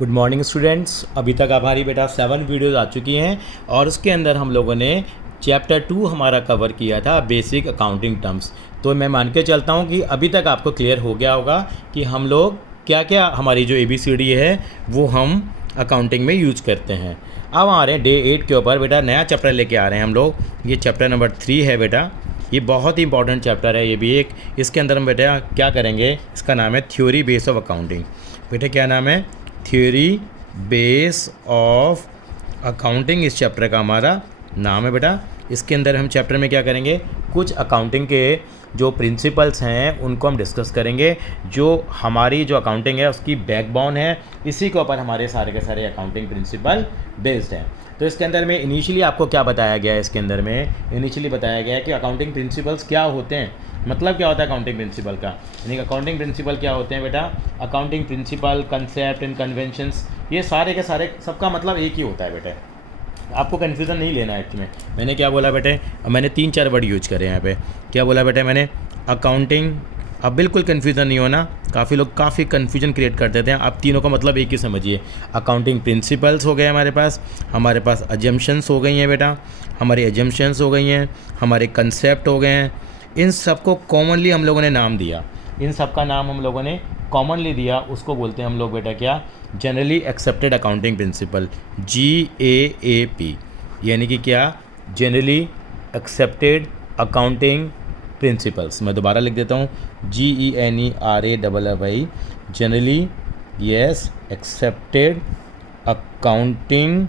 Good morning students. अभी तक हमारी बेटा 7 वीडियोज़ आ चुकी हैं और उसके अंदर हम लोगों ने चैप्टर 2 हमारा कवर किया था, बेसिक अकाउंटिंग टर्म्स। तो मैं मान के चलता हूँ कि अभी तक आपको क्लियर हो गया होगा कि हम लोग क्या क्या हमारी जो ABCD है वो हम अकाउंटिंग में यूज करते हैं। अब आ रहे हैं डे 8 के ऊपर। बेटा नया चैप्टर लेके आ रहे हैं हम लोग। ये चैप्टर नंबर 3 है बेटा। ये बहुत ही इंपॉर्टेंट चैप्टर है ये भी एक। इसके अंदर हम बेटा क्या करेंगे, इसका नाम है थ्योरी बेस ऑफ अकाउंटिंग। बेटा क्या नाम है? थ्योरी बेस ऑफ अकाउंटिंग इस चैप्टर का हमारा नाम है बेटा। इसके अंदर हम चैप्टर में क्या करेंगे, कुछ अकाउंटिंग के जो प्रिंसिपल्स हैं उनको हम डिस्कस करेंगे। जो हमारी जो अकाउंटिंग है उसकी बैकबोन है, इसी के ऊपर हमारे सारे के सारे अकाउंटिंग प्रिंसिपल बेस्ड हैं। तो इसके अंदर में इनिशियली आपको क्या बताया गया है, इसके अंदर में इनिशियली बताया गया है कि अकाउंटिंग प्रिंसिपल्स क्या होते हैं। मतलब क्या होता है अकाउंटिंग प्रिंसिपल का, यानी अकाउंटिंग प्रिंसिपल क्या होते हैं बेटा? Accounting principal, concept and conventions, ये सारे के सारे सबका मतलब एक ही होता है बेटे। आपको कन्फ्यूज़न नहीं लेना है इसमें। मैंने क्या बोला बेटे? मैंने 3-4 वर्ड यूज करे यहाँ पे। क्या बोला बेटे मैंने? अकाउंटिंग। अब बिल्कुल कन्फ्यूज़न नहीं होना, काफ़ी लोग काफ़ी कन्फ्यूजन क्रिएट कर देते हैं। आप तीनों का मतलब एक ही समझिए। अकाउंटिंग प्रिंसिपल्स हो गए हमारे पास अजम्पशंस हो गई हैं बेटा, हमारी अजम्पशंस हो गई हैं, हमारे कंसेप्ट हो गए हैं। इन सबको कॉमनली हम लोगों ने नाम दिया। इन सब का नाम हम लोगों ने कॉमनली दिया, उसको बोलते हैं हम लोग बेटा क्या? Generally accepted accounting principal, GAAP। यानी कि क्या? Generally accepted accounting principles. मैं दोबारा लिख देता हूँ, GENERAAY, generally yes accepted accounting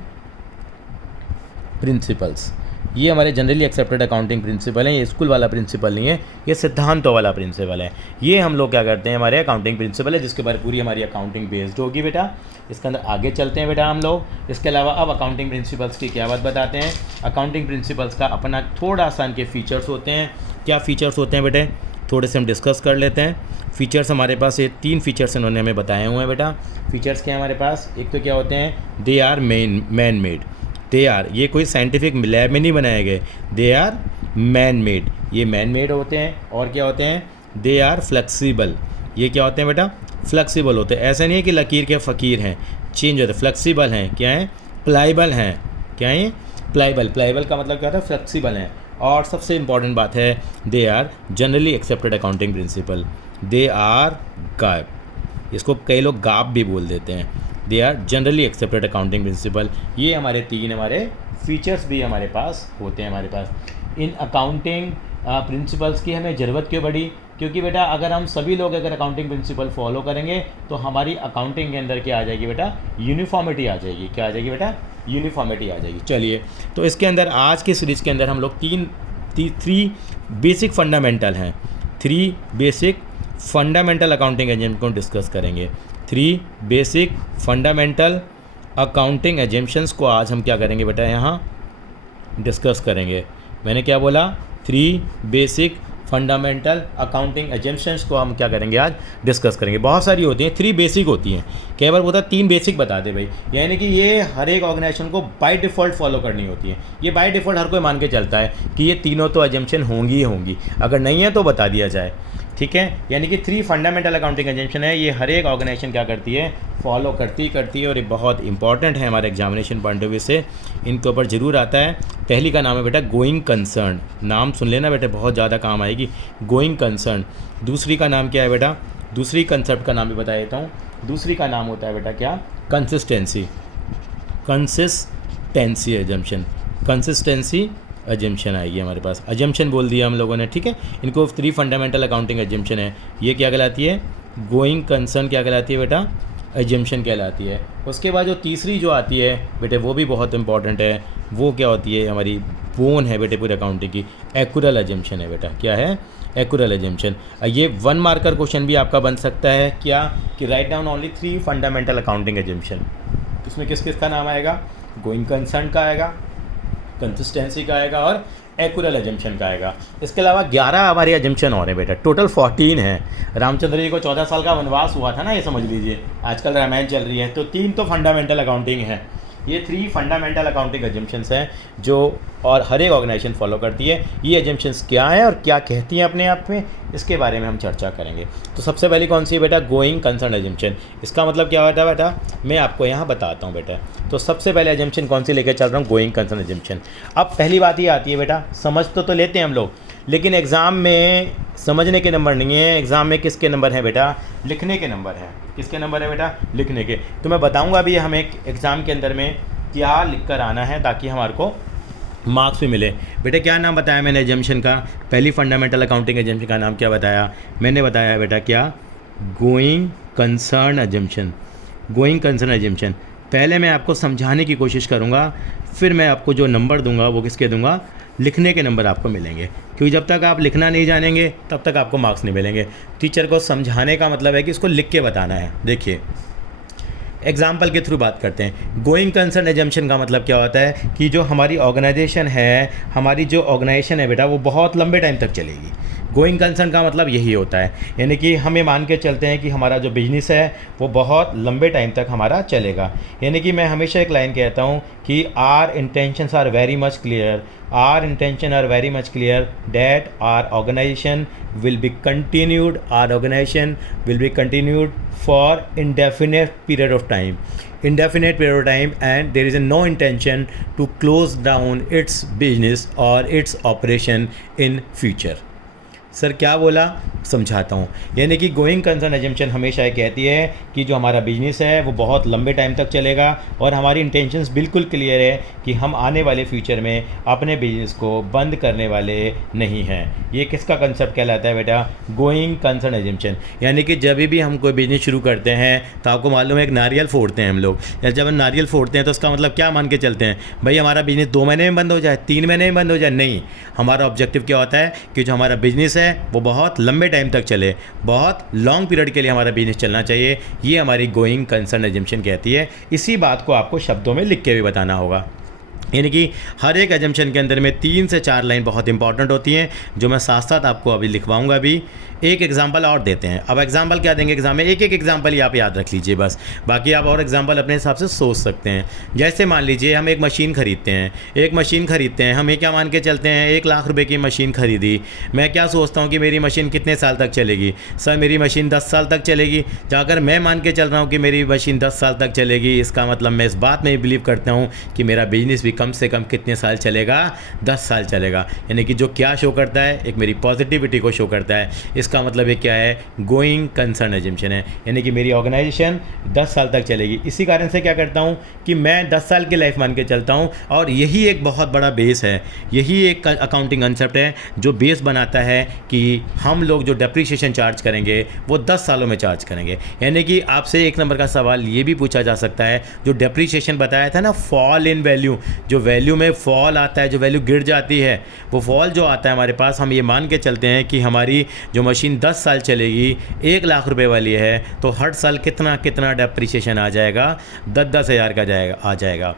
principles. ये हमारे जनरली एक्सेप्टेड अकाउंटिंग प्रिंसिपल हैं। ये स्कूल वाला प्रिंसिपल नहीं है, ये सिद्धांतों वाला प्रिंसिपल है। ये हम लोग क्या करते हैं, हमारे अकाउंटिंग प्रिंसिपल है जिसके ऊपर पूरी हमारी अकाउंटिंग बेस्ड होगी बेटा। इसके अंदर आगे चलते हैं बेटा हम लोग। इसके अलावा अब अकाउंटिंग प्रिंसिपल्स की क्या बात बताते हैं। अकाउंटिंग प्रिंसिपल्स का अपना थोड़ा सा इनके फीचर्स होते हैं। क्या फीचर्स होते हैं बेटे? थोड़े से हम डिस्कस कर लेते हैं। फीचर्स हमारे पास ये 3 फीचर्स इन्होंने हमें बताए हुए हैं बेटा। फीचर्स क्या है हमारे पास? एक तो क्या होते हैं, they are man made. They are, ये कोई साइंटिफिक लैब में नहीं बनाए गए, दे आर मैन मेड। ये मैन मेड होते हैं। और क्या होते हैं? They are flexible. ये क्या होते हैं बेटा? फ्लेक्सिबल होते हैं। ऐसा नहीं है कि लकीर के फ़कीर हैं, चेंज होते हैं। फ्लेक्सिबल हैं, क्या है? प्लाइबल हैं। क्या है? प्लाइबल। प्लाइबल का मतलब क्या होता है? फ्लेक्सिबल हैं। और सबसे इंपॉर्टेंट बात है, they are generally accepted accounting principle. They are GAAP, इसको कई लोग गाप भी बोल देते हैं। They are generally accepted accounting principle. ये हमारे 3 हमारे फीचर्स भी हमारे पास होते हैं हमारे पास। इन अकाउंटिंग प्रिंसिपल्स की हमें ज़रूरत क्यों पड़ी? क्योंकि बेटा अगर हम सभी लोग अगर अकाउंटिंग प्रिंसिपल फॉलो करेंगे तो हमारी अकाउंटिंग के अंदर क्या आ जाएगी बेटा? यूनिफॉर्मिटी आ जाएगी। क्या आ जाएगी बेटा? यूनिफॉर्मिटी आ जाएगी। चलिए, तो इसके अंदर आज की सीरीज़ के अंदर हम लोग 3 बेसिक फंडामेंटल हैं। 3 बेसिक फंडामेंटल अकाउंटिंग एजेंट को डिस्कस करेंगे। 3 बेसिक फंडामेंटल अकाउंटिंग एजेम्पशंस को आज हम क्या करेंगे बेटा? यहाँ डिस्कस करेंगे। मैंने क्या बोला? 3 बेसिक फंडामेंटल अकाउंटिंग एजेम्पशंस को हम क्या करेंगे? आज डिस्कस करेंगे। बहुत सारी होती हैं, 3 बेसिक होती हैं। कई बार बोलता 3 बेसिक बता दे भाई, यानी कि ये हर एक ऑर्गेनाइजेशन को बाय डिफ़ॉल्ट फॉलो करनी होती है। ये बाय डिफ़ॉल्ट हर कोई मान के चलता है कि ये तीनों तो एजेम्पशन होंगी ही होंगी, अगर नहीं है तो बता दिया जाए, ठीक है। यानी कि 3 फंडामेंटल अकाउंटिंग एजेम्पशन है, ये हर एक ऑर्गेनाइजेशन क्या करती है? फॉलो करती है। और ये बहुत इंपॉर्टेंट है हमारे एग्जामिनेशन पॉइंट ऑफ व्यू से, इनके ऊपर ज़रूर आता है। पहली का नाम है बेटा गोइंग कंसर्न। नाम सुन लेना बेटे, बहुत ज़्यादा काम आएगी। Going concern. दूसरी का नाम क्या है बेटा? दूसरी कंसेप्ट का नाम भी बता देता हूँ। दूसरी का नाम होता है बेटा क्या? Consistency. Consistency assumption. Consistency assumption आएगी हमारे पास। एजम्पशन बोल दिया हम लोगों ने, ठीक है। इनको 3 फंडामेंटल अकाउंटिंग एजम्पशन है। ये क्या कहलाती है? गोइंग कंसर्न क्या कहलाती है बेटा? एजम्पशन कहलाती है। उसके बाद जो तीसरी जो आती है बेटे वो भी बहुत इंपॉर्टेंट है। वो क्या होती है? हमारी बोन है बेटे पूरी अकाउंटिंग की, एक्यूरल एजम्पशन है बेटा। क्या है? Accrual assumption. ये 1 मार्कर क्वेश्चन भी आपका बन सकता है क्या? कि write down only 3 fundamental accounting assumption. इसमें किस किस का नाम आएगा? गोइंग कंसर्न का आएगा, कंसिस्टेंसी का आएगा और एक्यूरल एजम्पशन का आएगा। इसके अलावा 11 हमारे एजम्पशन और हैं बेटा, टोटल 14 हैं। रामचंद्र जी को 14 साल का वनवास हुआ था ना, ये समझ लीजिए। आजकल रामायण चल रही है, तो 3 तो फंडामेंटल अकाउंटिंग है। ये 3 फंडामेंटल अकाउंटिंग एजम्पशंस हैं जो और हर एक ऑर्गेनाइजेशन फॉलो करती है। ये एजम्पशंस क्या हैं और क्या कहती हैं अपने आप में, इसके बारे में हम चर्चा करेंगे। तो सबसे पहले कौन सी है बेटा, गोइंग कंसर्न एजम्पशन। इसका मतलब क्या होता है बेटा, मैं आपको यहाँ बताता हूँ बेटा। तो सबसे पहले एजम्पशन कौन सी लेकर चल रहा हूँ, गोइंग कंसर्न एजम्पशन। अब पहली बात ये आती है बेटा, समझ तो लेते हैं हम लोग, लेकिन एग्ज़ाम में समझने के नंबर नहीं है, एग्ज़ाम में किसके नंबर हैं बेटा, लिखने के नंबर हैं। किसके नंबर है बेटा, लिखने के। तो मैं बताऊंगा अभी हमें एग्ज़ाम के अंदर में क्या लिख कर आना है ताकि हमारे को मार्क्स भी मिले। बेटा क्या नाम बताया मैंने एजम्पशन का, पहली फंडामेंटल अकाउंटिंग एजम्पशन का नाम क्या बताया मैंने, बताया बेटा क्या, going concern assumption. Going concern assumption पहले मैं आपको समझाने की कोशिश करूँगा, फिर मैं आपको जो नंबर दूंगा वो किसके दूंगा, लिखने के नंबर आपको मिलेंगे। क्योंकि जब तक आप लिखना नहीं जानेंगे तब तक आपको मार्क्स नहीं मिलेंगे। टीचर को समझाने का मतलब है कि इसको लिख के बताना है। देखिए एग्जाम्पल के थ्रू बात करते हैं। गोइंग कंसर्न एजम्पशन का मतलब क्या होता है कि जो हमारी ऑर्गेनाइजेशन है, हमारी जो ऑर्गेनाइजेशन है बेटा, वो बहुत लंबे टाइम तक चलेगी। गोइंग कंसर्न का मतलब यही होता है, यानी कि हमें मान के चलते हैं कि हमारा जो बिजनेस है वो बहुत लंबे टाइम तक हमारा चलेगा। यानी कि मैं हमेशा एक लाइन कहता हूँ कि our intentions are very much clear, our intention are very much clear that our organisation will be continued, our organization will be continued for indefinite period of time, and there is no intention to close down its business or its operation in future। Sir क्या बोला, समझाता हूँ। यानी कि going concern assumption हमेशा ये कहती है कि जो हमारा बिजनेस है वो बहुत लंबे टाइम तक चलेगा और हमारी इंटेंशंस बिल्कुल क्लियर है कि हम आने वाले फ्यूचर में अपने बिजनेस को बंद करने वाले नहीं हैं। ये किसका कंसेप्ट कहलाता है बेटा, गोइंग कंसर्न एजम्पशन। यानी कि जब भी हम कोई बिजनेस शुरू करते हैं तो आपको मालूम है एक नारियल फोड़ते हैं हम लोग, या जब हम नारियल फोड़ते हैं तो उसका मतलब क्या मान के चलते हैं, भाई हमारा बिजनेस 2 महीने में बंद हो जाए, 3 महीने में बंद हो जाए। नहीं, हमारा ऑब्जेक्टिव क्या होता है कि जो हमारा बिजनेस है वो बहुत लंबे टाइम तक चले, बहुत लॉन्ग पीरियड के लिए हमारा बिजनेस चलना चाहिए। ये हमारी गोइंग कंसर्न एजम्पशन कहती है। इसी बात को आपको शब्दों में लिख के भी बताना होगा। यानी कि हर एक एजम्पशन के अंदर में 3 से 4 लाइन बहुत इंपॉर्टेंट होती हैं, जो मैं साथ साथ आपको अभी लिखवाऊंगा। अभी एक एग्जांपल और देते हैं। अब एग्जांपल क्या देंगे एग्जाम में, एक एग्जांपल ही आप याद रख लीजिए बस, बाकी आप और एग्जांपल अपने हिसाब से सोच सकते हैं। जैसे मान लीजिए हम एक मशीन खरीदते हैं, हमें क्या मान के चलते हैं, 1 लाख रुपए की मशीन खरीदी। मैं क्या सोचता हूँ कि मेरी मशीन कितने साल तक चलेगी, सर मेरी मशीन 10 साल तक चलेगी। जाकर मैं मान के चल रहा हूँ कि मेरी मशीन 10 साल तक चलेगी, इसका मतलब मैं इस बात में बिलीव करता हूँ कि मेरा बिजनेस भी कम से कम कितने साल चलेगा, 10 साल चलेगा। यानी कि जो क्या शो करता है, एक मेरी पॉजिटिविटी को शो करता है। इसका मतलब ये क्या है, गोइंग कंसर्न एजम्पशन है। यानी कि मेरी ऑर्गेनाइजेशन 10 साल तक चलेगी। इसी कारण से क्या करता हूँ कि मैं 10 साल की लाइफ मान के चलता हूँ, और यही एक बहुत बड़ा बेस है, यही एक अकाउंटिंग कंसेप्ट है जो बेस बनाता है कि हम लोग जो डेप्रिसिएशन चार्ज करेंगे वो 10 सालों में चार्ज करेंगे। यानी कि आपसे 1 नंबर का सवाल ये भी पूछा जा सकता है, जो डेप्रिसिएशन बताया था ना, फॉल इन वैल्यू, जो वैल्यू में फॉल आता है, जो वैल्यू गिर जाती है, वो फॉल जो आता है हमारे पास, हम ये मान के चलते हैं कि हमारी जो मशीन 10 साल चलेगी, 1 लाख रुपए वाली है, तो हर साल कितना कितना डेप्रिसिएशन आ जाएगा, 10-10 हज़ार का आ जाएगा।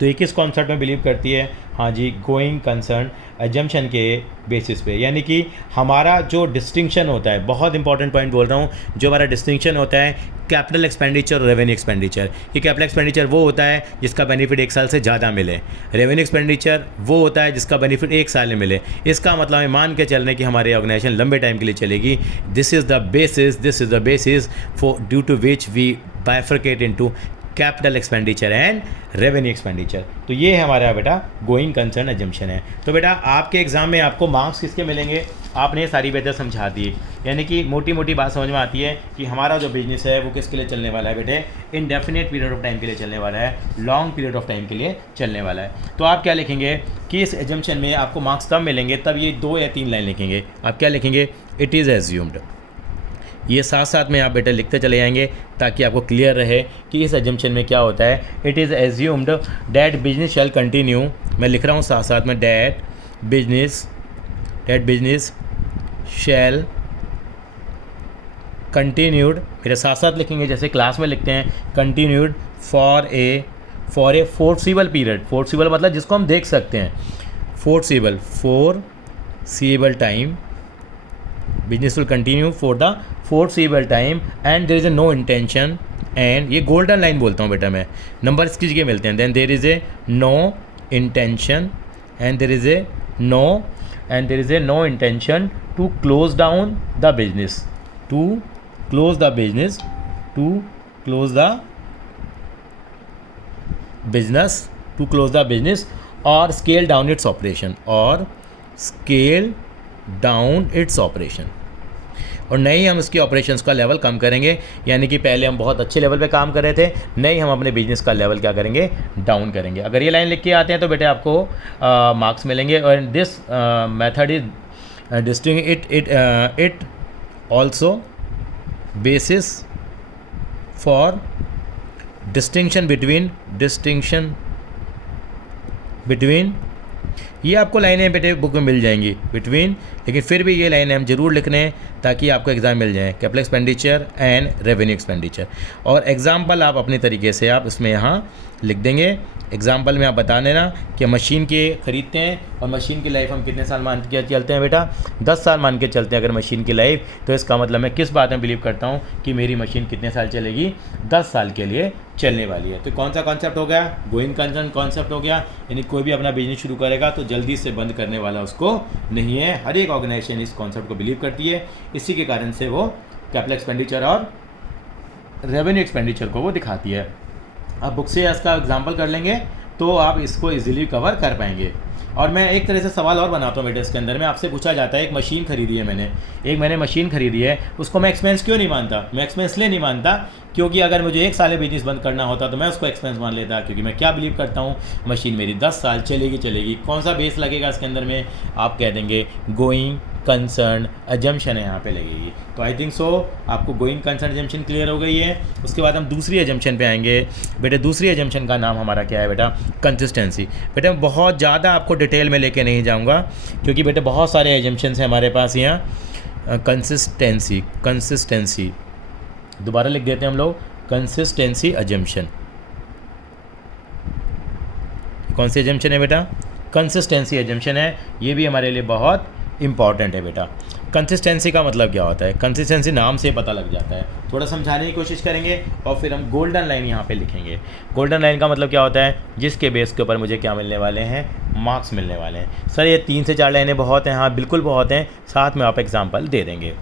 तो ये किस कॉन्सेप्ट में बिलीव करती है, हाँ जी, गोइंग कंसर्न एजम्पशन के बेसिस पे। यानी कि हमारा जो डिस्टिंक्शन होता है, बहुत इंपॉर्टेंट पॉइंट बोल रहा हूँ, जो हमारा डिस्टिंक्शन होता है कैपिटल एक्सपेंडिचर और रेवेन्यू एक्सपेंडिचर। ये कैपिटल एक्सपेंडिचर वो होता है जिसका बेनिफिट 1 साल से ज़्यादा मिले, रेवेन्यू एक्सपेंडिचर वो होता है जिसका बेनिफिट 1 साल में मिले। इसका मतलब है मान के चलने की हमारी ऑर्गेनाइजेशन लंबे टाइम के लिए चलेगी। This is the basis for due to which we bifurcate into capital expenditure and revenue expenditure. तो ये है हमारा बेटा गोइंग कंसर्न एजम्पशन है। तो बेटा आपके एग्जाम में आपको मार्क्स किसके मिलेंगे, आपने ये सारी बातें समझा दी। यानी कि मोटी मोटी बात समझ में आती है कि हमारा जो बिजनेस है वो किसके लिए चलने वाला है बेटे, इनडेफिनेट पीरियड ऑफ टाइम के लिए चलने वाला है, लॉन्ग पीरियड ऑफ टाइम के लिए चलने वाला है। तो आप क्या लिखेंगे कि इस एजम्पशन में आपको मार्क्स कम मिलेंगे, तब ये 2 या 3 लाइन लिखेंगे। आप क्या लिखेंगे, इट इज़ एज्यूम्ड। ये साथ साथ में आप बेटे लिखते चले जाएंगे ताकि आपको क्लियर रहे कि इस एजम्पशन में क्या होता है। It is assumed that business shall continue, मैं लिख रहा हूँ साथ साथ में, डैट बिजनेस शैल कंटिन्यूड, मेरे साथ साथ लिखेंगे जैसे क्लास में लिखते हैं, continued for a forcible period. Forcible मतलब जिसको हम देख सकते हैं, forcible time, business will continue for the foreseeable time and there is no intention and, ये गोल्डन लाइन बोलता हूँ बेटा मैं, नंबर इसकी जगह मिलते हैं, then there is a no intention and there is a no intention to close down the business, to close the business और स्केल डाउन इट्स ऑपरेशन, और नहीं हम इसकी ऑपरेशंस का लेवल कम करेंगे, यानी कि पहले हम बहुत अच्छे लेवल पे काम कर रहे थे, नहीं हम अपने बिजनेस का लेवल क्या करेंगे, डाउन करेंगे। अगर ये लाइन लिख के आते हैं तो बेटे आपको मार्क्स मिलेंगे। और this method is it also basis for distinction between, ये आपको लाइनें बेटे बुक में मिल जाएंगी बिटवीन, लेकिन फिर भी ये लाइनें हम जरूर लिख लें ताकि आपको एग्जाम मिल जाए, capital expenditure and revenue expenditure. और एग्जाम्पल आप अपने तरीके से आप इसमें यहाँ लिख देंगे। एग्जाम्पल में आप बता देना कि मशीन के ख़रीदते हैं और मशीन की लाइफ हम कितने साल मान के चलते हैं बेटा, 10 साल मान के चलते हैं अगर मशीन की लाइफ, तो इसका मतलब मैं किस बात में बिलीव करता हूँ कि मेरी मशीन कितने साल चलेगी, 10 साल के लिए चलने वाली है। तो कौन सा कॉन्सेप्ट हो गया, गोइंग कंसर्न कॉन्सेप्ट हो गया, यानी कोई भी अपना बिजनेस शुरू करेगा तो जल्दी से बंद करने वाला उसको नहीं है। हर एक ऑर्गेनाइजेशन इस कॉन्सेप्ट को बिलीव करती है, इसी के कारण से वो कैपिटल एक्सपेंडिचर और रेवेन्यू एक्सपेंडिचर को वो दिखाती है। अब बुक से इसका एग्जाम्पल कर लेंगे तो आप इसको इजीली कवर कर पाएंगे। और मैं एक तरह से सवाल और बनाता हूँ बेटा, इसके अंदर में आपसे पूछा जाता है एक मशीन खरीदी है मैंने मशीन खरीदी है, उसको मैं एक्सपेंस क्यों नहीं मानता, मैं एक्सपेंस इसलिए नहीं मानता क्योंकि अगर मुझे 1 साल में बिजनेस बंद करना होता तो मैं उसको एक्सपेंस मान लेता, क्योंकि मैं क्या बिलीव करता हूँ, मशीन मेरी 10 साल चलेगी। कौन सा बेस लगेगा इसके अंदर में, आप कह देंगे गोइंग कंसर्न अजम्पशन है यहाँ पे लगेगी। तो आई थिंक सो आपको गोइंग कंसर्न अजम्पशन क्लियर हो गई है। उसके बाद हम दूसरी अजम्पशन पे आएंगे। बेटे दूसरी अजम्पशन का नाम हमारा क्या है बेटा, कंसिस्टेंसी। बेटे मैं बहुत ज़्यादा आपको डिटेल में लेके नहीं जाऊँगा क्योंकि बेटे बहुत सारे अजम्पशंस हैं हमारे पास यहाँ। कंसिस्टेंसी दोबारा लिख देते हैं हम लोग, कंसिस्टेंसी अजम्पशन। कौन सी अजम्पशन है बेटा, कंसिस्टेंसी अजम्पशन है, ये भी हमारे लिए बहुत इंपॉर्टेंट है बेटा। कंसिस्टेंसी का मतलब क्या होता है, कंसिस्टेंसी नाम से पता लग जाता है। थोड़ा समझाने की कोशिश करेंगे और फिर हम गोल्डन लाइन यहाँ पे लिखेंगे। गोल्डन लाइन का मतलब क्या होता है, जिसके बेस के ऊपर मुझे क्या मिलने वाले हैं, मार्क्स मिलने वाले हैं। सर ये 3 से 4 लाइनें बहुत हैं, हाँ बिल्कुल बहुत हैं, साथ में आप एग्जाम्पल दे देंगे।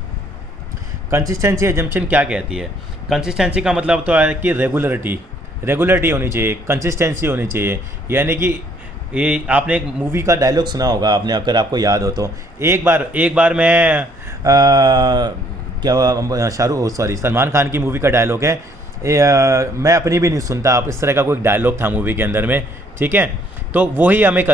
कंसिस्टेंसी अजम्पशन क्या कहती है, कंसिस्टेंसी का मतलब तो है कि रेगुलरिटी होनी चाहिए, कंसिस्टेंसी होनी चाहिए। यानी कि ये आपने एक मूवी का डायलॉग सुना होगा आपने, अगर आपको याद हो तो, एक बार मैं सलमान खान की मूवी का डायलॉग है, मैं अपनी भी नहीं सुनता, आप इस तरह का कोई डायलॉग था मूवी के अंदर में, ठीक है। तो वही हमें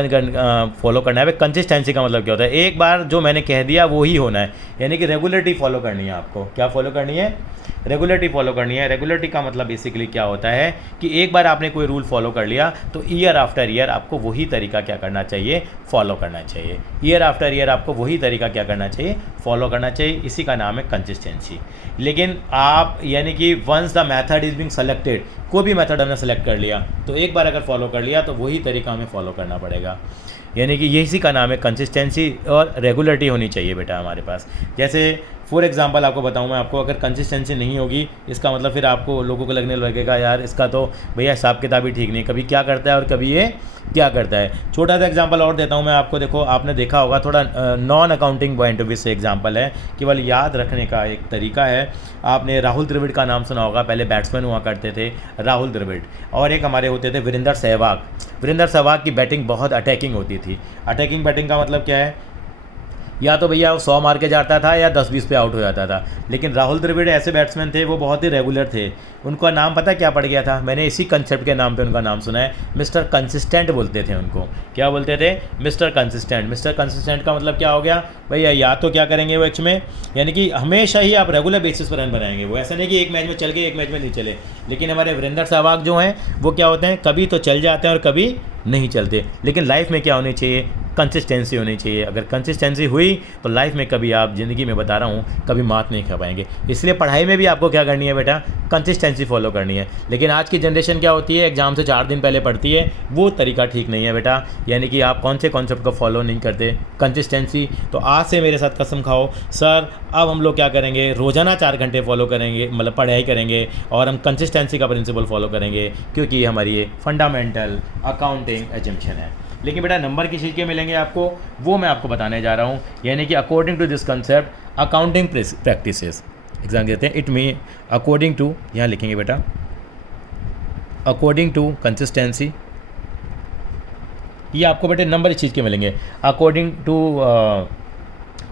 फॉलो करना है। कंसिस्टेंसी का मतलब क्या होता है, एक बार जो मैंने कह दिया वो ही होना है, यानी कि रेगुलरिटी फॉलो करनी है आपको। क्या फॉलो करनी है, रेगुलरिटी फॉलो करनी है। रेगुलरिटी का मतलब बेसिकली क्या होता है कि एक बार आपने कोई रूल फॉलो कर लिया तो ईयर आफ्टर ईयर आपको वही तरीका क्या करना चाहिए, फॉलो करना चाहिए। ईयर आफ्टर ईयर आपको वही तरीका क्या करना चाहिए, फॉलो करना चाहिए। इसी का नाम है कंसिस्टेंसी। लेकिन आप यानी कि once the method is being selected, कोई भी मेथड हमने सेलेक्ट कर लिया तो एक बार अगर फॉलो कर लिया तो वही तरीका हमें फॉलो करना पड़ेगा, यानी कि इसी का नाम है कंसिस्टेंसी। और रेगुलरिटी होनी चाहिए बेटा हमारे पास। जैसे फॉर एग्जांपल आपको बताऊं मैं आपको, अगर कंसिस्टेंसी नहीं होगी इसका मतलब फिर आपको लोगों को लगने लगेगा यार इसका तो भैया हिसाब किताब ही ठीक नहीं, कभी क्या करता है और कभी ये क्या करता है। छोटा सा एग्जांपल और देता हूं मैं आपको, देखो आपने देखा होगा, थोड़ा non accounting point of view से एग्जांपल है, केवल याद रखने का एक तरीका है। आपने राहुल द्रविड़ का नाम सुना होगा, पहले बैट्समैन हुआ करते थे राहुल द्रविड़, और एक हमारे होते थे वीरेंद्र सहवाग की बैटिंग बहुत अटैकिंग होती थी। अटैकिंग बैटिंग का मतलब क्या है, या तो भैया वो 100 मार के जाता था या 10-20 पे आउट हो जाता था। लेकिन राहुल द्रविड़ ऐसे बैट्समैन थे, वो बहुत ही रेगुलर थे। उनका नाम पता क्या पड़ गया था, मैंने इसी कंसेप्ट के नाम पे उनका नाम सुना है, मिस्टर कंसिस्टेंट बोलते थे उनको। क्या बोलते थे, मिस्टर कंसिस्टेंट। मिस्टर कंसिस्टेंट का मतलब क्या हो गया भैया, या तो क्या करेंगे वो मैच में, यानी कि हमेशा ही आप रेगुलर बेसिस पर रन बनाएंगे। वो ऐसा नहीं कि एक मैच में चल गए एक मैच में नहीं चले। लेकिन हमारे वीरेंद्र सहवाग जो हैं वो क्या होते हैं, कभी तो चल जाते हैं और कभी नहीं चलते। लेकिन लाइफ में क्या होनी चाहिए, कंसिस्टेंसी होनी चाहिए। अगर कंसिस्टेंसी हुई तो लाइफ में कभी आप ज़िंदगी में बता रहा हूँ कभी मात नहीं खा पाएंगे। इसलिए पढ़ाई में भी आपको क्या करनी है बेटा, कंसिस्टेंसी फॉलो करनी है। लेकिन आज की जनरेशन क्या होती है, एग्जाम से 4 दिन पहले पढ़ती है, वो तरीका ठीक नहीं है बेटा। यानी कि आप कौन से कॉन्सेप्ट को फॉलो नहीं करते, कंसिस्टेंसी। तो आज से मेरे साथ कसम खाओ सर, अब हम लोग क्या करेंगे, रोज़ाना 4 घंटे फॉलो करेंगे, मतलब पढ़ाई करेंगे, और हम कंसिस्टेंसी का प्रिंसिपल फॉलो करेंगे, क्योंकि ये हमारी ये फंडामेंटल अकाउंटिंग एजम्पशन है। लेकिन बेटा नंबर किस चीज़ के मिलेंगे आपको, वो मैं आपको बताने जा रहा हूँ। यानी कि according to this concept accounting practices, exam देते हैं, इट में अकॉर्डिंग टू, यहाँ लिखेंगे बेटा अकॉर्डिंग टू कंसिस्टेंसी, ये आपको बेटे नंबर इस चीज़ के मिलेंगे। अकॉर्डिंग टू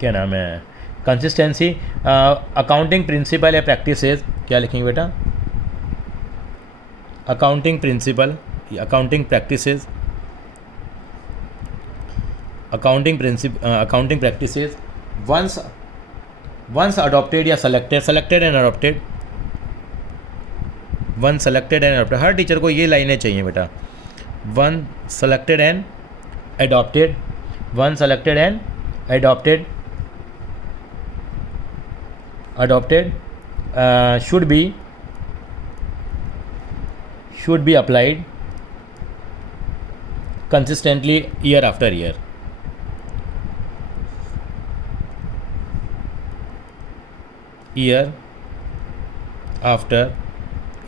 क्या नाम है, कंसिस्टेंसी, अकाउंटिंग प्रिंसिपल या प्रैक्टिसेस, क्या लिखेंगे बेटा, accounting principle, accounting practices, accounting practices once adopted या selected and adopted, one selected and adopted. हर टीचर को ये लाइनें चाहिए बेटा, one selected and adopted, one selected and adopted should be applied consistently year after year. Year after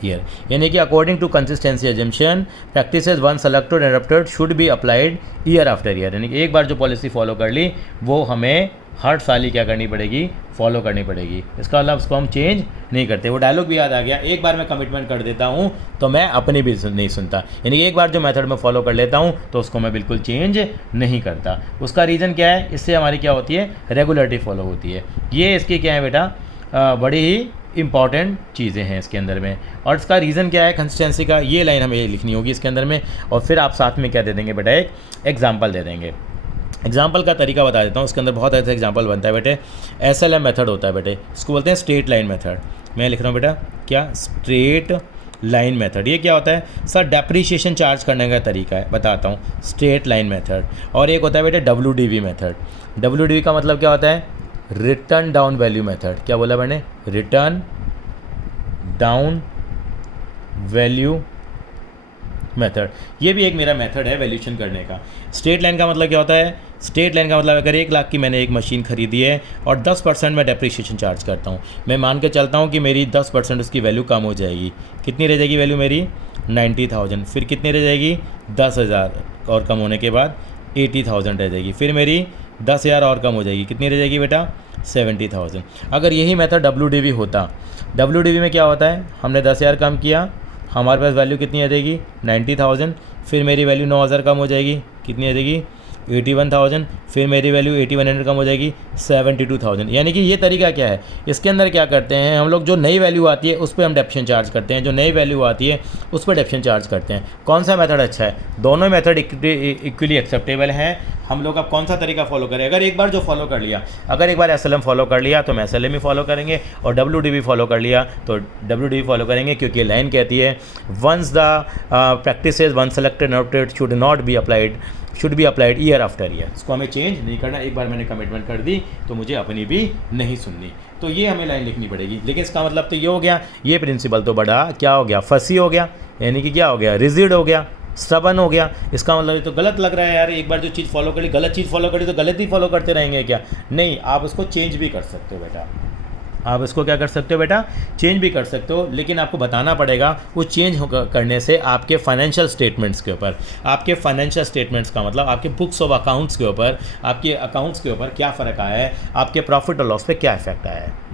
year, यानी कि according to consistency assumption practices once selected and adopted should be applied year after year. यानी कि एक बार जो policy follow कर ली वो हमें हर साल ही क्या करनी पड़ेगी, फॉलो करनी पड़ेगी। इसका मतलब उसको हम चेंज नहीं करते। वो डायलॉग भी याद आ गया, एक बार मैं कमिटमेंट कर देता हूँ तो मैं अपनी भी नहीं सुनता। यानी एक बार जो मेथड में फॉलो कर लेता हूँ तो उसको मैं बिल्कुल चेंज नहीं करता। उसका रीज़न क्या है, इससे हमारी क्या होती है, रेगुलरिटी फॉलो होती है। ये इसकी क्या है बेटा, बड़ी ही इंपॉर्टेंट चीज़ें हैं इसके अंदर में। और इसका रीज़न क्या है कंसिस्टेंसी का, ये लाइन हमें लिखनी होगी इसके अंदर में। और फिर आप साथ में क्या दे देंगे बेटा, एक एग्जाम्पल दे देंगे। एग्जाम्पल का तरीका बता देता हूँ, इसके अंदर बहुत ऐसे एग्जाम्पल बनता है बेटे। SLM मेथड होता है बेटे, इसको बोलते हैं स्ट्रेट लाइन मेथड। मैं लिख रहा हूँ बेटा क्या, स्ट्रेट लाइन मेथड। ये क्या होता है सर, डेप्रीशिएशन चार्ज करने का तरीका है, बताता हूँ, स्ट्रेट लाइन मेथड। और एक होता है बेटे WDV मेथड। WDV का मतलब क्या होता है, रिटर्न डाउन वैल्यू मेथड। क्या बोला मैंने, रिटर्न डाउन वैल्यू मेथड। ये भी एक मेरा मेथड है वैल्यूएशन करने का। स्ट्रेट लाइन का मतलब क्या होता है, स्ट्रेट लाइन का मतलब अगर 1 लाख की मैंने एक मशीन खरीदी है और 10% मैं डेप्रीशिएशन चार्ज करता हूँ, मैं मान के चलता हूँ कि मेरी 10% उसकी वैल्यू कम हो जाएगी। कितनी रह जाएगी वैल्यू मेरी, 90,000। फिर कितनी रह जाएगी, 10,000 और कम होने के बाद 80,000 रह जाएगी। फिर मेरी 10,000 और कम हो जाएगी, कितनी रह जाएगी बेटा, 70,000। अगर यही मेथड WDV होता, WDV में क्या होता है, हमने 10,000 कम किया, हमारे पास वैल्यू कितनी आ जाएगी, 90,000। फिर मेरी वैल्यू 9,000 कम हो जाएगी, कितनी आ जाएगी, 81,000। फिर मेरी वैल्यू 8100 कम हो जाएगी, 72,000। यानी कि ये तरीका क्या है, इसके अंदर क्या करते हैं हम लोग, जो नई वैल्यू आती है उस पर हम डेप्शन चार्ज करते हैं, जो नई वैल्यू आती है उस पर डेप्शन चार्ज करते हैं। कौन सा मेथड अच्छा है, दोनों मेथड इक्वली एक्सेप्टेबल हैं। हम लोग अब कौन सा तरीका फॉलो करें, अगर एक बार जो फॉलो कर लिया, अगर एक बार SLM फॉलो कर लिया तो हम SLM ही फॉलो करेंगे, और WDV फॉलो कर लिया तो WDV फॉलो करेंगे, क्योंकि लाइन कहती है once the practices once selected adopted should be applied year after year. इसको हमें चेंज नहीं करना। एक बार मैंने कमिटमेंट कर दी तो मुझे अपनी भी नहीं सुननी, तो ये हमें लाइन लिखनी पड़ेगी। लेकिन इसका मतलब तो ये हो गया, ये प्रिंसिपल तो बड़ा क्या हो गया, फसी हो गया, यानी कि क्या हो गया, रिजिड हो गया, स्टबन हो गया। इसका मतलब ये तो गलत लग रहा है यार, एक बार जो चीज़ फॉलो करी, गलत चीज़ फॉलो करी तो गलत ही फॉलो करते रहेंगे क्या, नहीं, आप उसको चेंज भी कर सकते हो बेटा। आप इसको क्या कर सकते हो बेटा, चेंज भी कर सकते हो। लेकिन आपको बताना पड़ेगा वो चेंज करने से आपके फाइनेंशियल स्टेटमेंट्स के ऊपर, आपके फाइनेंशियल स्टेटमेंट्स का मतलब आपके बुक्स ऑफ अकाउंट्स के ऊपर, आपके अकाउंट्स के ऊपर क्या फ़र्क आया है, आपके प्रॉफिट और लॉस पे क्या इफेक्ट आया है,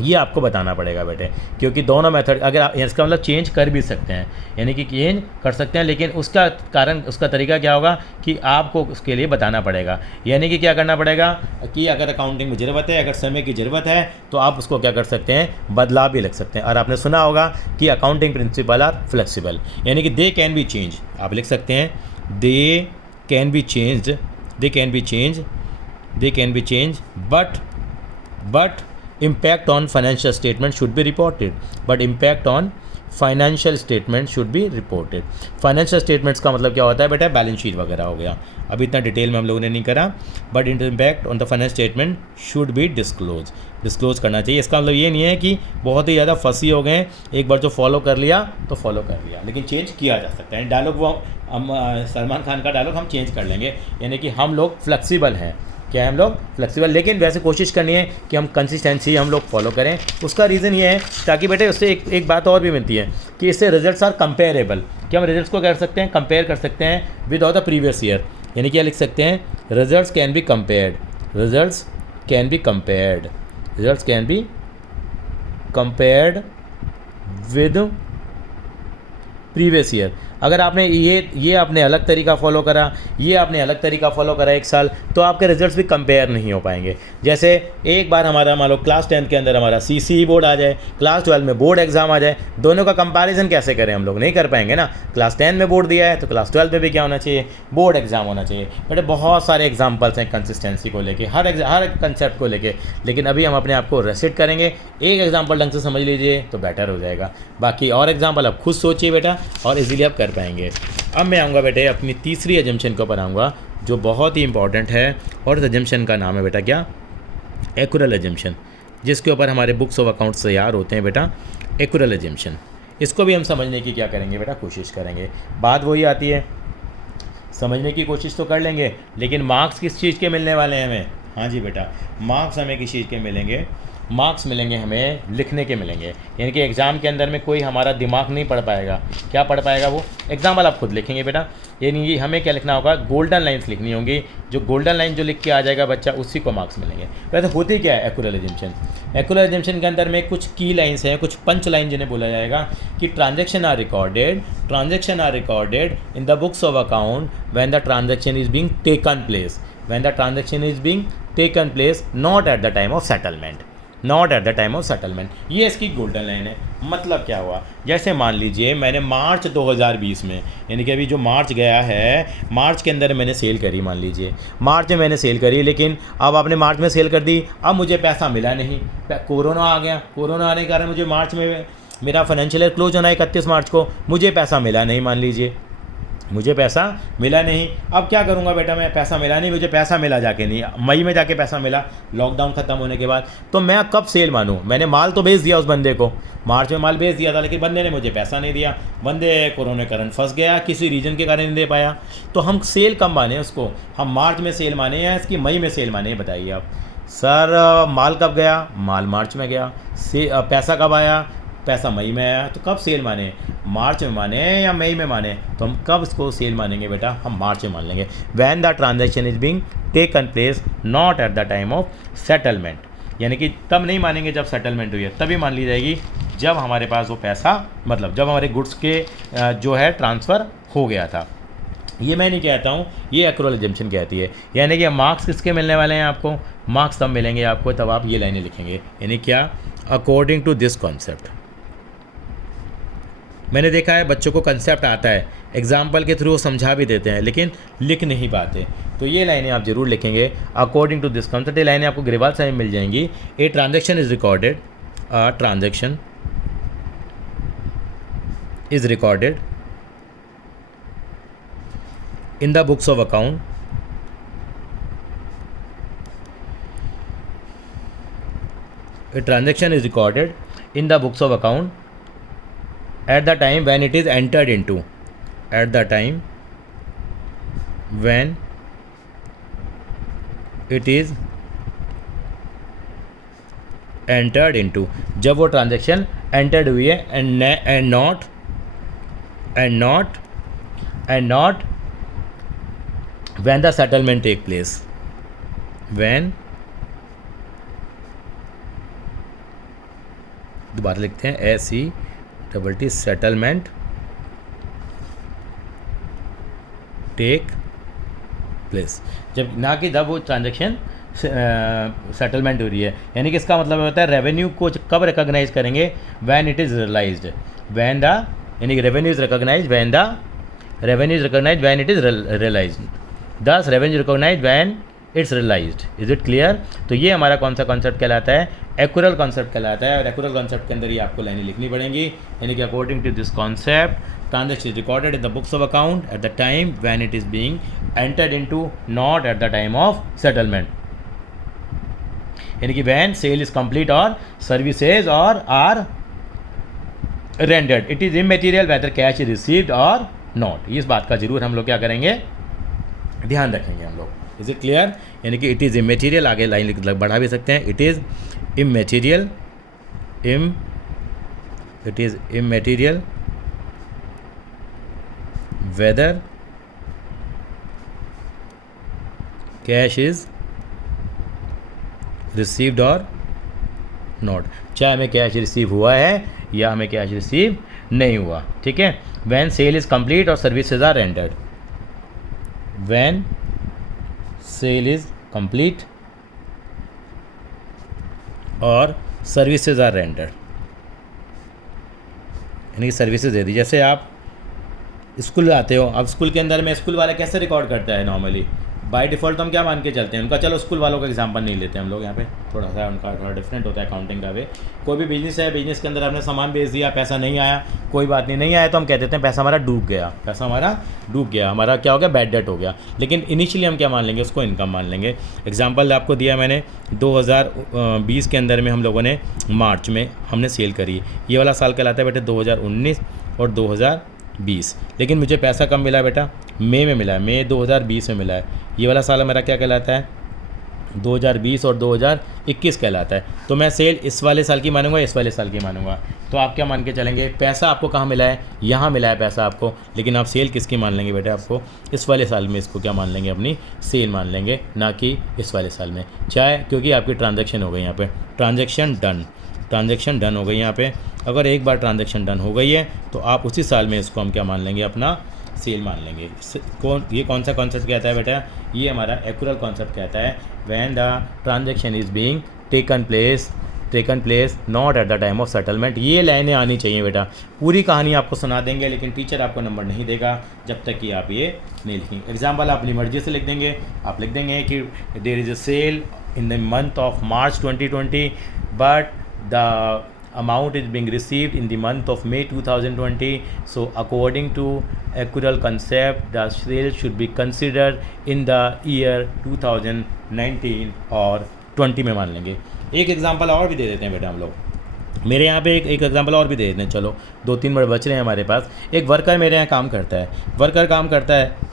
ये आपको बताना पड़ेगा बेटे। क्योंकि दोनों मेथड अगर आप, इसका मतलब चेंज कर भी सकते हैं, यानी कि चेंज कर सकते हैं, लेकिन उसका कारण, उसका तरीका क्या होगा कि आपको उसके लिए बताना पड़ेगा। यानी कि क्या करना पड़ेगा कि अगर अकाउंटिंग में ज़रूरत है, अगर समय की ज़रूरत है तो आप उसको क्या कर सकते हैं, बदलाव भी लग सकते हैं। और आपने सुना होगा कि अकाउंटिंग प्रिंसिपल आर फ्लेक्सिबल, यानी कि दे कैन बी चेंज। आप लिख सकते हैं they can be changed, but impact on financial statement should be reported, but impact on financial statement should be reported. Financial statements का मतलब क्या होता है बेटा, बैलेंस शीट वगैरह हो गया। अभी इतना डिटेल में हम लोगों ने नहीं करा, but in impact on the financial statement should be disclose करना चाहिए। इसका मतलब ये नहीं है कि बहुत ही ज़्यादा फंसी हो गए, एक बार जो फॉलो कर लिया तो फॉलो कर लिया, लेकिन चेंज किया जा सकता है। डायलॉग वो हम सलमान खान का डायलॉग हम चेंज कर लेंगे, यानी कि हम लोग फ्लेक्सिबल हैं। क्या है, हम लोग फ्लेक्सिबल, लेकिन वैसे कोशिश करनी है कि हम कंसिस्टेंसी हम लोग फॉलो करें। उसका रीज़न ये है ताकि बेटे उससे एक बात और भी मिलती है कि इससे रिजल्ट्स आर कंपेरेबल, कि हम रिजल्ट्स को कर सकते हैं, कंपेयर कर सकते हैं विद द प्रीवियस ईयर। यानी क्या लिख सकते हैं, results can be compared, results can be compared, results can be compared with previous year. अगर आपने ये आपने अलग तरीका फॉलो करा, ये आपने अलग तरीका फॉलो करा एक साल, तो आपके रिजल्ट्स भी कंपेयर नहीं हो पाएंगे। जैसे एक बार हमारा मान लो क्लास 10 के अंदर हमारा CCE बोर्ड आ जाए, क्लास 12 में बोर्ड एग्जाम आ जाए, दोनों का कंपैरिजन कैसे करें, हम लोग नहीं कर पाएंगे ना। क्लास 10 में बोर्ड दिया है तो क्लास 12 में भी क्या होना चाहिए, बोर्ड एग्जाम होना चाहिए। बट बहुत सारे एग्जाम्पल्स हैं कंसिस्टेंसी को लेके, हर कंसेप्ट को लेके, लेकिन अभी हम अपने आप को रेसिट करेंगे। एक एग्जाम्पल ढंग से समझ लीजिए तो बेटर हो जाएगा, बाकी और एग्जाम्पल आप खुद सोचिए बेटा और इजीली आप कर पाएंगे। अब मैं आऊँगा बेटे अपनी तीसरी एजम्पशन को बनाऊँगा जो बहुत ही इंपॉर्टेंट है, और इस एजम्पशन का नाम है बेटा क्या, एक्यूरल एजम्पशन, जिसके ऊपर हमारे बुक्स ऑफ अकाउंट्स तैयार होते हैं बेटा, एक्यूरल एजम्पशन। इसको भी हम समझने की क्या करेंगे बेटा, कोशिश करेंगे। बात वही आती है, समझने की कोशिश तो कर लेंगे, लेकिन मार्क्स किस चीज़ के मिलने वाले हैं हमें। हाँ जी बेटा, मार्क्स हमें किस चीज़ के मिलेंगे, मार्क्स मिलेंगे हमें लिखने के मिलेंगे। यानी कि एग्ज़ाम के अंदर में कोई हमारा दिमाग नहीं पढ़ पाएगा, क्या पढ़ पाएगा वो, एग्जाम्पल आप खुद लिखेंगे बेटा। यानी हमें क्या लिखना होगा, गोल्डन लाइन्स लिखनी होंगी, जो गोल्डन लाइन जो लिख के आ जाएगा बच्चा, उसी को मार्क्स मिलेंगे। वैसे होती क्या है एक्यूरल एजम्पशन, एक्यूरल एजम्पशन के अंदर में कुछ की लाइन्स हैं, कुछ पंच लाइन जिन्हें बोला जाएगा कि transaction are recorded in the books of account when the transaction is being taken place, when the transaction is being taken place, not at the time of settlement, not at the time of settlement. ये इसकी golden line है। मतलब क्या हुआ, जैसे मान लीजिए मैंने मार्च 2020 में, यानी कि अभी जो मार्च गया है, मार्च के अंदर मैंने सेल करी, मान लीजिए मार्च में मैंने सेल करी, लेकिन अब आपने मार्च में सेल कर दी, अब मुझे पैसा मिला नहीं, कोरोना आ गया, कोरोना आने के कारण मुझे मार्च में मेरा फाइनेंशियल ईयर क्लोज होना है 31 मार्च को, मुझे पैसा मिला नहीं, मान लीजिए मुझे पैसा मिला नहीं। अब क्या करूंगा बेटा, मैं पैसा मिला नहीं, मुझे पैसा मिला जाके नहीं, मई में जाके पैसा मिला लॉकडाउन ख़त्म होने के बाद, तो मैं कब सेल मानूं, मैंने माल तो बेच दिया उस बंदे को, मार्च में माल बेच दिया था, लेकिन बंदे ने मुझे पैसा नहीं दिया, बंदे कोरोना के कारण फंस गया, किसी रीजन के कारण नहीं दे पाया, तो हम सेल कब माने उसको, हम मार्च में सेल माने या इसकी मई में सेल माने, बताइए आप। सर माल कब गया, माल मार्च में गया, पैसा कब आया, पैसा मई में आया, तो कब सेल माने, मार्च में माने या मई में माने, तो हम कब इसको सेल मानेंगे बेटा, हम मार्च में मान लेंगे। When the transaction is being taken place not at the time of settlement, यानी कि तब नहीं मानेंगे जब सेटलमेंट हुई है, तभी मान ली जाएगी जब हमारे पास वो पैसा, मतलब जब हमारे गुड्स के जो है ट्रांसफ़र हो गया था। ये मैं नहीं कहता हूँ, ये एक्यूरल एजम्पशन कहती है। यानी कि मार्क्स किसके मिलने वाले हैं आपको, मार्क्स तब मिलेंगे आपको तब आप ये लाइनें लिखेंगे, यानी क्या, अकॉर्डिंग टू दिस कॉन्सेप्ट। मैंने देखा है बच्चों को कंसेप्ट आता है, एग्जाम्पल के थ्रू समझा भी देते हैं, लेकिन लिख नहीं पाते, तो ये लाइनें आप जरूर लिखेंगे, अकॉर्डिंग टू दिस कॉन्सेप्ट। ये लाइनें आपको ग्रेवाल साहब में मिल जाएंगी। A transaction is recorded, a transaction is recorded in the books of account a transaction is recorded in the books of account at the time when it is entered into, at the time when it is entered into, जब वो transaction entered हुई है, and not when the settlement take place, when, दोबारा लिखते हैं SETT, settlement take place, जब ना कि जब वो ट्रांजेक्शन सेटलमेंट हो रही है। यानी कि इसका मतलब होता है रेवेन्यू को कब रिकॉग्नाइज करेंगे, when it is realised, when the, यानी कि revenue is recognised when the, revenue is recognised when it is realised, thus revenue recognized when it's realised. Is it clear? तो ये हमारा कौन सा कॉन्सेप्ट कहलाता है? एक्यूरल कॉन्सेप्ट कहलाता है। और एक्यूरल कॉन्सेप्ट के अंदर ही आपको लाइनें लिखनी पड़ेंगी, यानी कि according to this concept transaction is recorded in the books of account at the time when it is being entered into, not at the time of settlement. यानी कि व्हेन सेल इज कंप्लीट और services और are rendered, it is immaterial whether cash is received और not. इस बात का जरूर हम लोग क्या करेंगे, ध्यान रखेंगे हम लोग। Is it clear? यानी कि इट इज़ इमटेरियल, आगे लाइन बढ़ा भी सकते हैं, it is immaterial, it is immaterial whether cash is received और नॉट, चाहे हमें कैश रिसीव हुआ है या हमें कैश रिसीव नहीं हुआ। ठीक है? व्हेन सेल इज कंप्लीट और services are rendered, when sale is complete और सर्विसेज आर रेंडर्ड, यानी कि सर्विसेज दे दी। जैसे आप स्कूल आते हो, अब स्कूल के अंदर में स्कूल वाला कैसे रिकॉर्ड करता है नॉर्मली, बाय डिफ़ॉल्ट तो हम क्या मान के चलते हैं उनका। चलो स्कूल वालों का एग्जांपल नहीं लेते हम लोग यहाँ पे, थोड़ा सा उनका थोड़ा डिफरेंट होता है अकाउंटिंग का वे। कोई भी बिजनेस है, बिजनेस के अंदर हमने सामान बेच दिया, पैसा नहीं आया, कोई बात नहीं, नहीं आया तो हम कह देते हैं पैसा हमारा डूब गया, पैसा हमारा डूब गया, हमारा क्या हो गया, बैड डेट हो गया। लेकिन इनिशियली हम क्या मान लेंगे, उसको इनकम मान लेंगे। एग्जाम्पल आपको दिया मैंने, 2020 के अंदर में हम लोगों ने मार्च में हमने सेल करी, ये वाला साल कहलाता है बेटे 2019 और 2020। लेकिन मुझे पैसा कब मिला बेटा, मई में मिला है, मई 2020 में मिला है। ये वाला साल मेरा क्या कहलाता है, 2020 और 2021 कहलाता है। तो मैं सेल इस वाले साल की मानूंगा, इस वाले साल की मानूंगा। तो आप क्या मान के चलेंगे, पैसा आपको कहाँ मिला है, यहाँ मिला है पैसा आपको, लेकिन आप सेल किसकी मान लेंगे बेटा, आपको इस वाले साल में इसको क्या मान लेंगे, अपनी सेल मान लेंगे, ना कि इस वाले साल में। चाहे क्योंकि आपकी ट्रांजैक्शन हो गई यहाँ पे, ट्रांजैक्शन डन हो गई यहाँ पे। अगर एक बार ट्रांजैक्शन डन हो गई है तो आप उसी साल में इसको हम क्या मान लेंगे, अपना सेल मान लेंगे। ये कौन सा कॉन्सेप्ट कहता है बेटा, ये हमारा एक्यूरल कॉन्सेप्ट कहता है। When the transaction is being taken place not at the time of settlement. ये लाइनें आनी चाहिए बेटा। पूरी कहानी आपको सुना देंगे लेकिन टीचर आपको नंबर नहीं देगा जब तक कि आप ये नहीं लिखेंगे। एग्जाम्पल आप अपनी मर्जी से लिख देंगे, आप लिख देंगे कि there is a sale in the month of March 2020 but the amount is being received in the month of May 2020. So according to actual concept, the sale should be considered in the year 2019 और 20 में मान लेंगे। एक example और भी दे देते हैं बेटा हम लोग। मेरे यहाँ पे एक एग्जांपल और भी दे देते हैं। चलो 2-3 मिनट बच रहे हैं हमारे पास। एक वर्कर मेरे यहाँ काम करता है,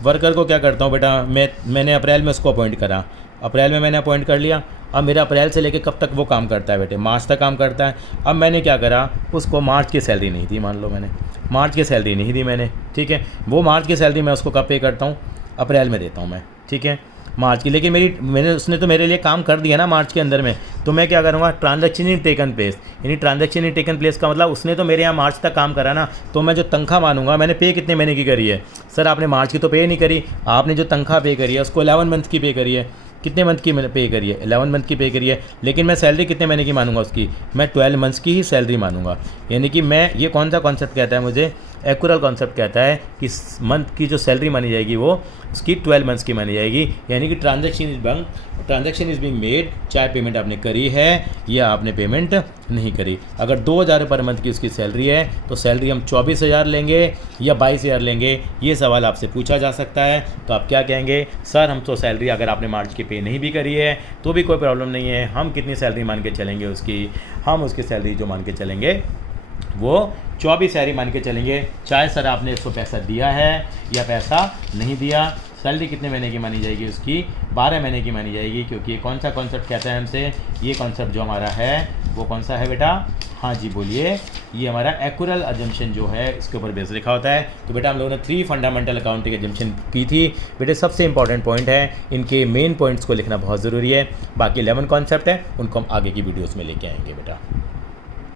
वर्कर को क्या करता हूँ बेटा, मैंने अप्रैल में उसको अपॉइंट करा, अप्रैल में मैंने अपॉइंट कर लिया। अब मेरा अप्रैल से लेके कब तक वो काम करता है बेटे, मार्च तक काम करता है। अब मैंने क्या करा, उसको मार्च की सैलरी नहीं दी, मान लो मैंने मार्च की सैलरी नहीं दी मैंने, ठीक है। वो मार्च की सैलरी मैं उसको कब पे करता हूँ, अप्रैल में देता हूँ मैं, ठीक है, मार्च की। लेकिन उसने तो मेरे लिए काम कर दिया ना मार्च के अंदर में, तो मैं क्या करूँगा, ट्रांजैक्शन इन टेकन प्लेस, यानी ट्रांजैक्शन इन टेकन प्लेस का मतलब उसने तो मेरे यहाँ मार्च तक काम करा ना, तो मैं जो तनख्वाह मानूंगा, मैंने पे कितने महीने की करी है, सर आपने मार्च की तो पे नहीं करी, आपने जो तनख्वाह पे करी है उसको 11 मंथ की पे करी है। कितने मंथ की मैंने पे करी है, 11 मंथ की पे करी है। लेकिन मैं सैलरी कितने महीने की मानूंगा उसकी, मैं 12 मंथ्स की ही सैलरी मानूंगा। यानी कि मैं, ये कौन सा कॉन्सेप्ट कहता है मुझे, एक्यूरल कॉन्सेप्ट कहता है कि मंथ की जो सैलरी मानी जाएगी वो उसकी 12 मंथ्स की मानी जाएगी। यानी कि ट्रांजैक्शन इज बीइंग मेड, चाहे पेमेंट आपने करी है या आपने पेमेंट नहीं करी। अगर 2,000 पर मंथ की उसकी सैलरी है तो सैलरी हम 24,000 लेंगे या 22,000 लेंगे, ये सवाल आपसे पूछा जा सकता है। तो आप क्या कहेंगे, सर हम तो सैलरी, अगर आपने मार्च की पे नहीं भी करी है तो भी कोई प्रॉब्लम नहीं है, हम कितनी सैलरी मान के चलेंगे उसकी, हम उसकी सैलरी जो मान के चलेंगे वो 24 सैलरी मान के चलेंगे, चाहे सर आपने इसको पैसा दिया है या पैसा नहीं दिया। सैलरी कितने महीने की मानी जाएगी उसकी, 12 महीने की मानी जाएगी। क्योंकि कौन सा कॉन्सेप्ट कहता है हमसे, ये कॉन्सेप्ट जो हमारा है वो कौन सा है बेटा, हाँ जी बोलिए, ये हमारा एक्यूरल अजम्पशन जो है इसके ऊपर बेस लिखा होता है। तो बेटा हम लोगों ने 3 फंडामेंटल अकाउंटिंग अजम्पशन की थी। बेटे सबसे इंपॉर्टेंट पॉइंट है, इनके मेन पॉइंट्स को लिखना बहुत ज़रूरी है। बाकी 11 कॉन्सेप्ट है उनको हम आगे की वीडियोज़ में लेके आएंगे बेटा।